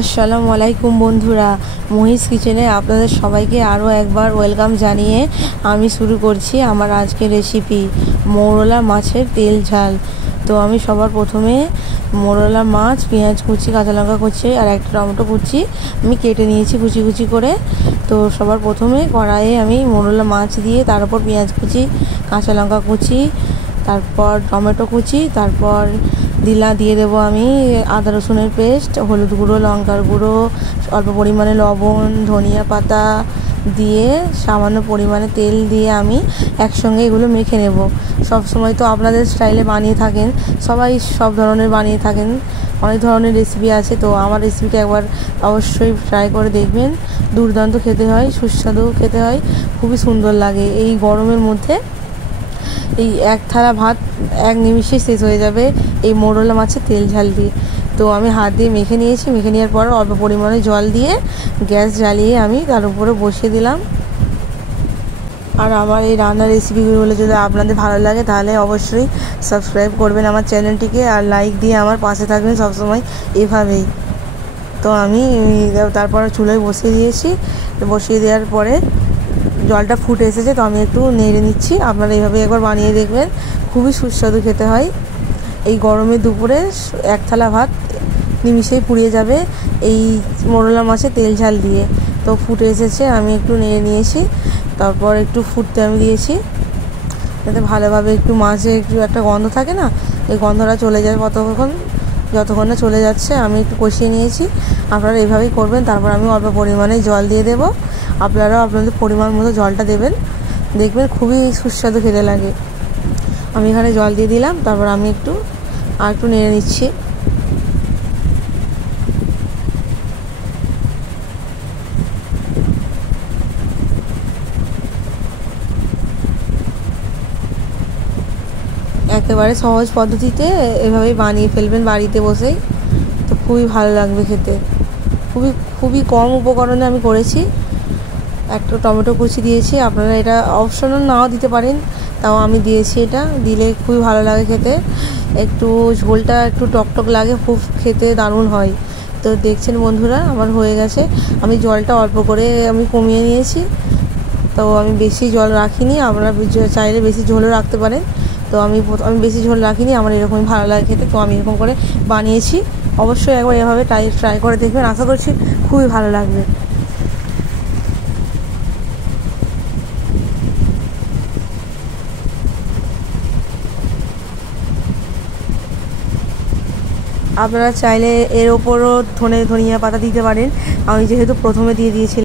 আসসালামু আলাইকুম বন্ধুরা, মহিষ কিচেনে আপনাদের সবাইকে আরও একবার ওয়েলকাম জানিয়ে আমি শুরু করছি আমার আজকের রেসিপি মৌরলা মাছের তেল ঝাল। তো আমি সবার প্রথমে মৌরলা মাছ, পেঁয়াজ কুচি, কাঁচা লঙ্কা কুচি আর একটা টমেটো কুচি আমি কেটে নিয়েছি কুচি কুচি করে। তো সবার প্রথমে কড়াইয়ে আমি মৌরলা মাছ দিয়ে তার উপর পেঁয়াজ কুচি, কাঁচা লঙ্কা কুচি, তারপর টমেটো কুচি, তারপর দিয়ে দেবো আমি আদা রসুনের পেস্ট, হলুদ গুঁড়ো, লঙ্কার গুঁড়ো, অল্প পরিমাণে লবণ, ধনিয়া পাতা দিয়ে সামান্য পরিমাণে তেল দিয়ে আমি একসঙ্গে এগুলো মেখে নেব। সব সময় তো আপনাদের স্টাইলে বানিয়ে থাকেন, সবাই সব ধরনের বানিয়ে থাকেন, অনেক ধরনের রেসিপি আছে। তো আমার রেসিপিটা একবার অবশ্যই ট্রাই করে দেখবেন। দুর্দান্ত খেতে হয়, সুস্বাদু খেতে হয়, খুবই সুন্দর লাগে। এই গরমের মধ্যে এই এক থালা ভাত এক নিমিষেই শেষ হয়ে যাবে এই মৌরলা মাছের তেল ঝাল দিয়ে। তো আমি হাত দিয়ে মেখে নিয়েছি। মেখে নেওয়ার পর অল্প পরিমাণে জল দিয়ে গ্যাস জ্বালিয়ে আমি তার উপরে বসিয়ে দিলাম। আর আমার এই রান্নার রেসিপিগুলো যদি আপনাদের ভালো লাগে তাহলে অবশ্যই সাবস্ক্রাইব করবেন আমার চ্যানেলটিকে, আর লাইক দিয়ে আমার পাশে থাকবেন সবসময় এভাবেই। তো আমি তারপর চুলোয় বসিয়ে দিয়েছি। বসিয়ে দেওয়ার পরে জলটা ফুটে এসেছে, তো আমি একটু নেড়ে নিচ্ছি। আপনারা এইভাবে একবার বানিয়ে দেখবেন, খুবই সুস্বাদু খেতে হয়। এই গরমে দুপুরে এক থালা ভাত নিমিষেই পুড়িয়ে যাবে এই মৌরলা মাছের তেল ঝাল দিয়ে। তো ফুটে এসেছে, আমি একটু নেড়ে নিয়েছি। তারপর একটু ফুটতে আমি দিয়েছি, যাতে ভালোভাবে একটু মাছে একটু একটা গন্ধ থাকে না, এই গন্ধটা চলে যায় যতক্ষণ না চলে যাচ্ছে আমি একটু কষিয়ে নিয়েছি। আপনারা এইভাবেই করবেন। তারপর আমি অল্প পরিমাণে জল দিয়ে দেবো। আপনারাও আপনাদের পরিমাণ মতো জলটা দেবেন, দেখবেন খুবই সুস্বাদু খেতে লাগে। আমি এখানে জল দিয়ে দিলাম। তারপর আমি একটু নেড়ে নিচ্ছি। একেবারে সহজ পদ্ধতিতে এভাবেই বানিয়ে ফেলবেন বাড়িতে বসেই, তো খুবই ভালো লাগবে খেতে। খুবই কম উপকরণে আমি করেছি। একটা টমেটো কুচি দিয়েছি, আপনারা এটা অপশনাল নাও দিতে পারেন, তাও আমি দিয়েছি। এটা দিলে খুবই ভালো লাগে খেতে, একটু ঝোলটা একটু টকটক লাগে, খুব খেতে দারুণ হয়। তো দেখছেন বন্ধুরা, আমার হয়ে গেছে। আমি জলটা অল্প করে আমি কমিয়ে নিয়েছি, তো আমি বেশি জল রাখিনি। আপনারা চাইলে বেশি ঝোলও রাখতে পারেন। তো আমি বেশি ঝোল রাখিনি, আমার এরকমই ভালো লাগে খেতে। তো আমি এরকম করে বানিয়েছি। অবশ্যই একবার এভাবে ট্রাই করে দেখবেন, আশা করছি খুবই ভালো লাগবে। আপনারা চাইলে এর ওপরও ধনিয়া পাতা দিতে পারেন। আমি যেহেতু প্রথমে দিয়ে দিয়েছিলাম।